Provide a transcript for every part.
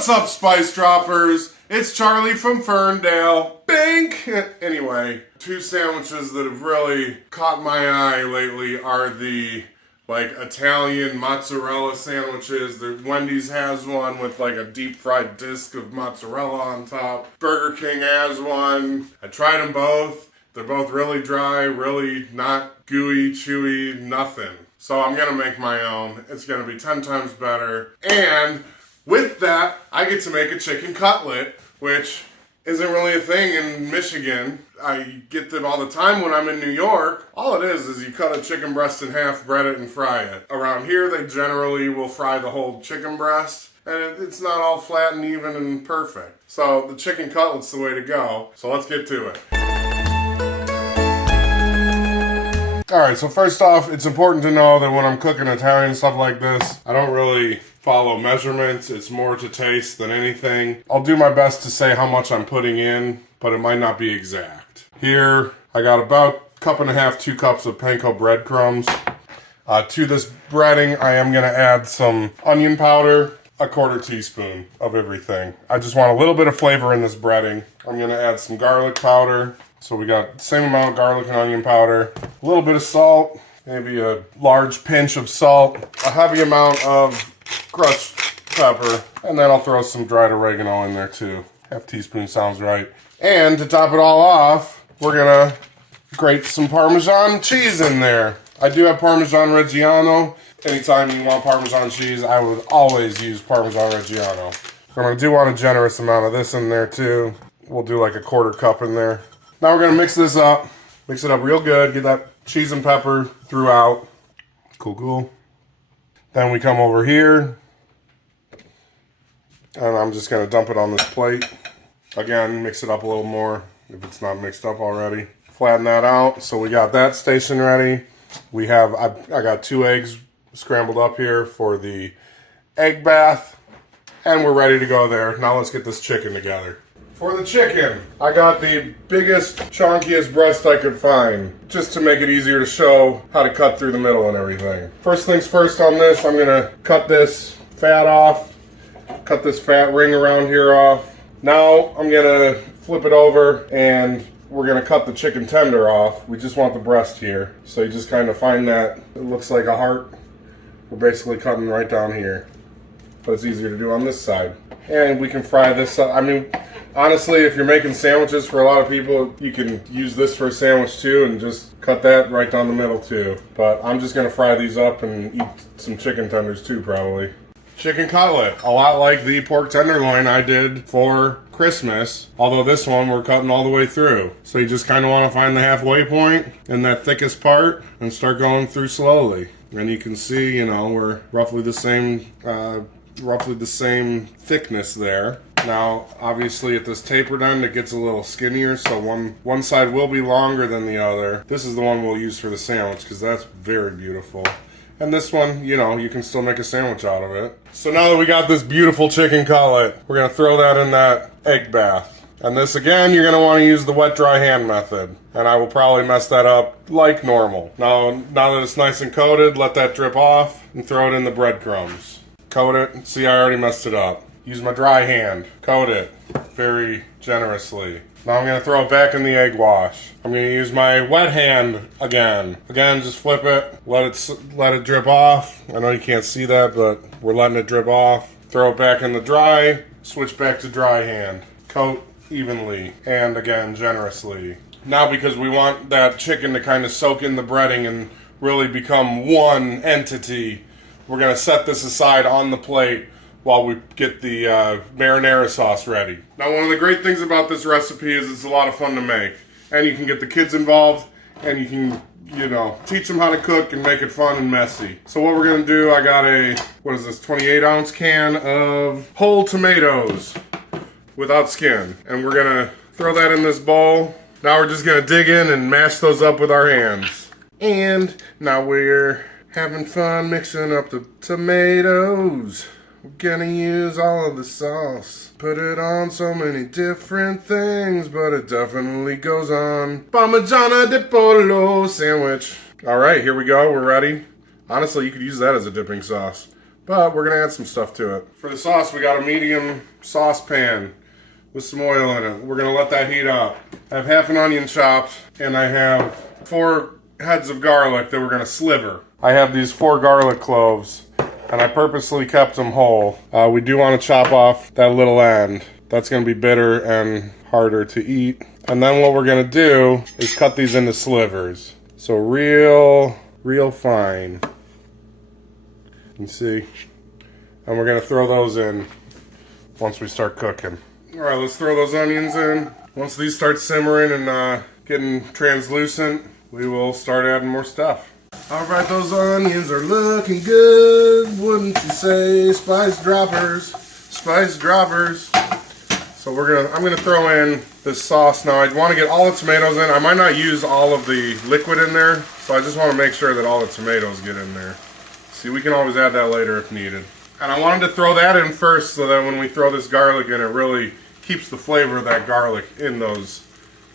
What's up, Spice Droppers? It's Charlie from Ferndale. Bink! Anyway, two sandwiches that have really caught my eye lately are the Italian mozzarella sandwiches. Wendy's has one with a deep fried disc of mozzarella on top. Burger King has one. I tried them both. They're both really dry, really not gooey, chewy, nothing. So I'm gonna make my own. It's gonna be 10 times better. And with that, I get to make a chicken cutlet, which isn't really a thing in Michigan. I get them all the time when I'm in New York. All it is you cut a chicken breast in half, bread it, and fry it. Around here, they generally will fry the whole chicken breast, and it's not all flat and even and perfect. So the chicken cutlet's the way to go. So let's get to it. Alright, so first off, it's important to know that when I'm cooking Italian stuff like this, I don't really follow measurements. It's more to taste than anything. I'll do my best to say how much I'm putting in, but it might not be exact. Here, I got about 1.5 cups, 2 cups of panko breadcrumbs. To this breading, I am going to add some onion powder, 1/4 teaspoon of everything. I just want a little bit of flavor in this breading. I'm going to add some garlic powder. So we got the same amount of garlic and onion powder, a little bit of salt, maybe a large pinch of salt, a heavy amount of crushed pepper, and then I'll throw some dried oregano in there too. 1/2 teaspoon sounds right. And to top it all off, we're gonna grate some Parmesan cheese in there. I do have Parmesan Reggiano. Anytime you want Parmesan cheese, I would always use Parmesan Reggiano. I do want a generous amount of this in there too. We'll do like 1/4 cup in there. Now we're gonna mix this up. Mix it up real good. Get that cheese and pepper throughout. Cool. Then we come over here. And I'm just gonna dump it on this plate. Again, mix it up a little more if it's not mixed up already. Flatten that out. So we got that station ready. I got 2 eggs scrambled up here for the egg bath. And we're ready to go there. Now let's get this chicken together. For the chicken, I got the biggest, chunkiest breast I could find, just to make it easier to show how to cut through the middle and everything. First things first on this, I'm gonna cut this fat off, cut this fat ring around here off. Now I'm gonna flip it over and we're gonna cut the chicken tender off. We just want the breast here. So you just kind of find that, it looks like a heart. We're basically cutting right down here. But it's easier to do on this side. And we can fry this up. I mean, honestly, if you're making sandwiches for a lot of people, you can use this for a sandwich too and just cut that right down the middle too. But I'm just gonna fry these up and eat some chicken tenders too, probably. Chicken cutlet, a lot like the pork tenderloin I did for Christmas, although this one we're cutting all the way through. So you just kind of want to find the halfway point in that thickest part and start going through slowly. And you can see, we're roughly the same thickness there. Now, obviously at this tapered end, it gets a little skinnier, so one side will be longer than the other. This is the one we'll use for the sandwich, because that's very beautiful. And this one, you can still make a sandwich out of it. So now that we got this beautiful chicken cutlet, we're gonna throw that in that egg bath. And this, again, you're gonna wanna use the wet, dry hand method. And I will probably mess that up like normal. Now that it's nice and coated, let that drip off and throw it in the breadcrumbs. Coat it. See, I already messed it up. Use my dry hand. Coat it very generously. Now I'm going to throw it back in the egg wash. I'm going to use my wet hand again. Again, just flip it. Let it drip off. I know you can't see that, but we're letting it drip off. Throw it back in the dry. Switch back to dry hand. Coat evenly. And again, generously. Now, because we want that chicken to kind of soak in the breading and really become one entity, we're going to set this aside on the plate while we get the marinara sauce ready. Now, one of the great things about this recipe is it's a lot of fun to make. And you can get the kids involved, and you can, teach them how to cook and make it fun and messy. So what we're going to do, I got a, 28-ounce can of whole tomatoes without skin. And we're going to throw that in this bowl. Now we're just going to dig in and mash those up with our hands. And now we're having fun mixing up the tomatoes. We're gonna use all of the sauce. Put it on so many different things, but it definitely goes on Parmigiana di Pollo sandwich. Alright, here we go. We're ready. Honestly, you could use that as a dipping sauce. but we're gonna add some stuff to it. For the sauce, we got a medium saucepan with some oil in it. We're gonna let that heat up. I have half an onion chopped, and I have 4 heads of garlic that we're gonna sliver. I have these 4 garlic cloves, and I purposely kept them whole. We do want to chop off that little end. That's gonna be bitter and harder to eat. And then what we're gonna do is cut these into slivers. So real fine. You see? And we're gonna throw those in once we start cooking. All right, let's throw those onions in. Once these start simmering and getting translucent, we will start adding more stuff. All right, those onions are looking good, wouldn't you say? Spice droppers, spice droppers. So I'm gonna throw in this sauce now. I want to get all the tomatoes in. I might not use all of the liquid in there, so I just want to make sure that all the tomatoes get in there. See, we can always add that later if needed. And I wanted to throw that in first so that when we throw this garlic in, it really keeps the flavor of that garlic in those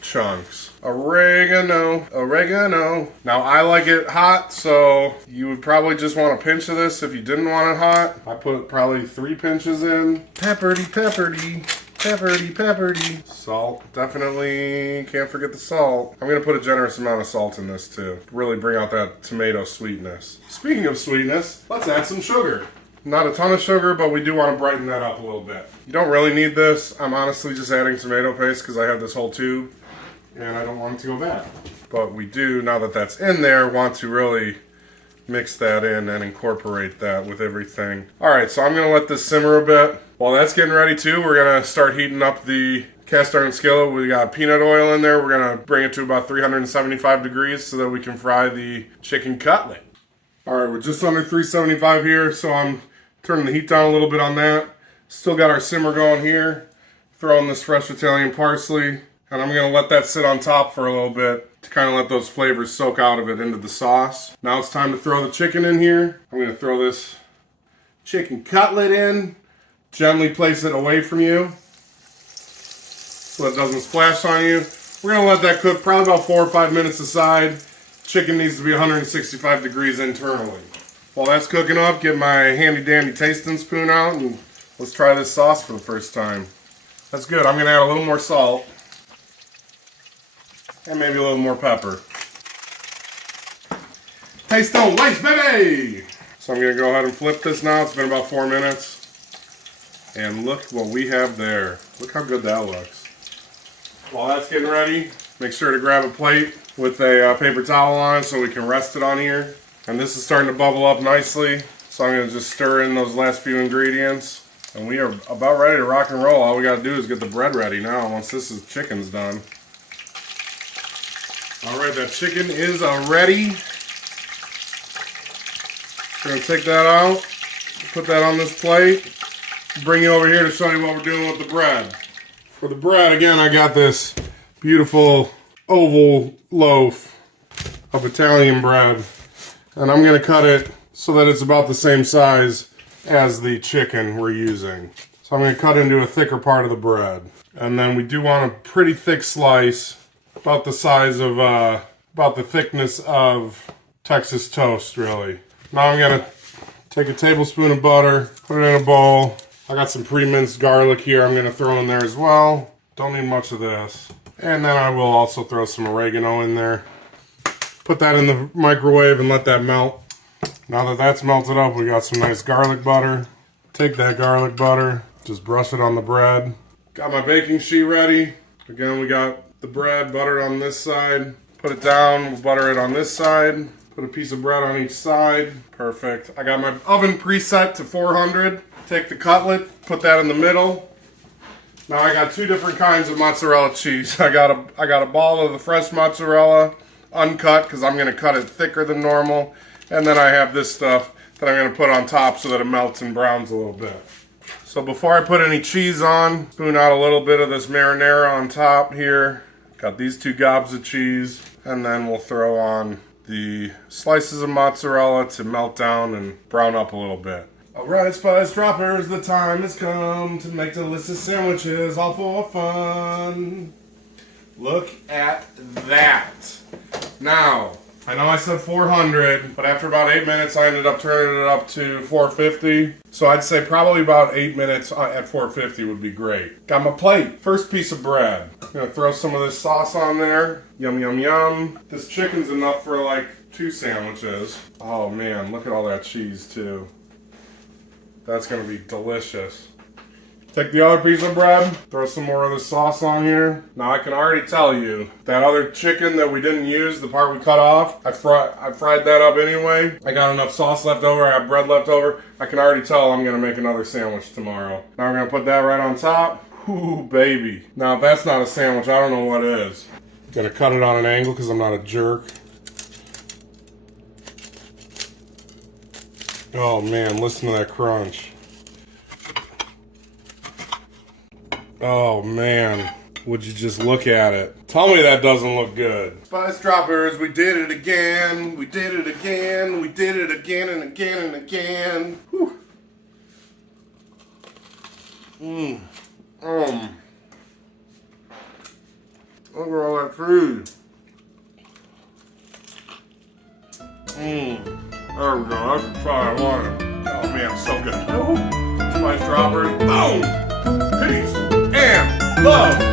chunks. Oregano, oregano. Now I like it hot, so you would probably just want a pinch of this if you didn't want it hot. I put probably 3 pinches in. Pepperty, pepperty, pepperty, pepperty. Salt, definitely can't forget the salt. I'm gonna put a generous amount of salt in this too. Really bring out that tomato sweetness. Speaking of sweetness, let's add some sugar. Not a ton of sugar, but we do want to brighten that up a little bit. You don't really need this. I'm honestly just adding tomato paste because I have this whole tube and I don't want it to go bad. But we do, now that that's in there, want to really mix that in and incorporate that with everything. All right, so I'm gonna let this simmer a bit. While that's getting ready too, we're gonna start heating up the cast iron skillet. We got peanut oil in there. We're gonna bring it to about 375 degrees so that we can fry the chicken cutlet. All right, we're just under 375 here, so I'm turning the heat down a little bit on that. Still got our simmer going here. Throwing this fresh Italian parsley, and I'm gonna let that sit on top for a little bit to kind of let those flavors soak out of it into the sauce. Now it's time to throw the chicken in here. I'm gonna throw this chicken cutlet in. Gently place it away from you so it doesn't splash on you. We're gonna let that cook probably about 4 or 5 minutes aside. Chicken needs to be 165 degrees internally. While that's cooking up, get my handy dandy tasting spoon out and let's try this sauce for the first time. That's good. I'm gonna add a little more salt and maybe a little more pepper. Taste don't waste, baby! So I'm gonna go ahead and flip this now. It's been about 4 minutes. And look what we have there. Look how good that looks. While that's getting ready, make sure to grab a plate with a paper towel on so we can rest it on here. And this is starting to bubble up nicely. So I'm gonna just stir in those last few ingredients. And we are about ready to rock and roll. All we gotta do is get the bread ready now once chicken's done. All right, that chicken is ready. We're gonna take that out, put that on this plate. Bring you over here to show you what we're doing with the bread. For the bread, again, I got this beautiful oval loaf of Italian bread. And I'm gonna cut it so that it's about the same size as the chicken we're using. So I'm gonna cut into a thicker part of the bread. And then we do want a pretty thick slice, about the size of, about the thickness of Texas toast, really. Now I'm gonna take a tablespoon of butter, put it in a bowl. I got some pre-minced garlic here I'm gonna throw in there as well. Don't need much of this. And then I will also throw some oregano in there. Put that in the microwave and let that melt. Now that that's melted up, we got some nice garlic butter. Take that garlic butter, just brush it on the bread. Got my baking sheet ready. Again, we got the bread buttered on this side. Put it down, we'll butter it on this side. Put a piece of bread on each side. Perfect. I got my oven preset to 400. Take the cutlet, put that in the middle. Now I got 2 different kinds of mozzarella cheese. I got a ball of the fresh mozzarella, uncut, because I'm going to cut it thicker than normal. And then I have this stuff that I'm going to put on top so that it melts and browns a little bit. So before I put any cheese on, spoon out a little bit of this marinara on top here. Got these 2 gobs of cheese. And then we'll throw on the slices of mozzarella to melt down and brown up a little bit. Alright, spice droppers, the time has come to make delicious sandwiches, all for fun. Look at that. Now, I know I said 400, but after about 8 minutes, I ended up turning it up to 450. So I'd say probably about 8 minutes at 450 would be great. Got my plate. First piece of bread. Gonna throw some of this sauce on there. Yum, yum, yum. This chicken's enough for like 2 sandwiches. Oh man, look at all that cheese too. That's gonna be delicious. Take the other piece of bread, throw some more of the sauce on here. Now I can already tell you, that other chicken that we didn't use, the part we cut off, I fried that up anyway. I got enough sauce left over, I have bread left over. I can already tell I'm gonna make another sandwich tomorrow. Now we're gonna put that right on top. Ooh, baby. Now if that's not a sandwich, I don't know what is. Gonna cut it on an angle because I'm not a jerk. Oh man, listen to that crunch. Oh man, would you just look at it? Tell me that doesn't look good. Spice droppers, we did it again. We did it again. We did it again and again and again. Whew. Look at all that food. There we go. That's the try I wanted. Oh man, so good. Spice droppers. Boom. Peace and love.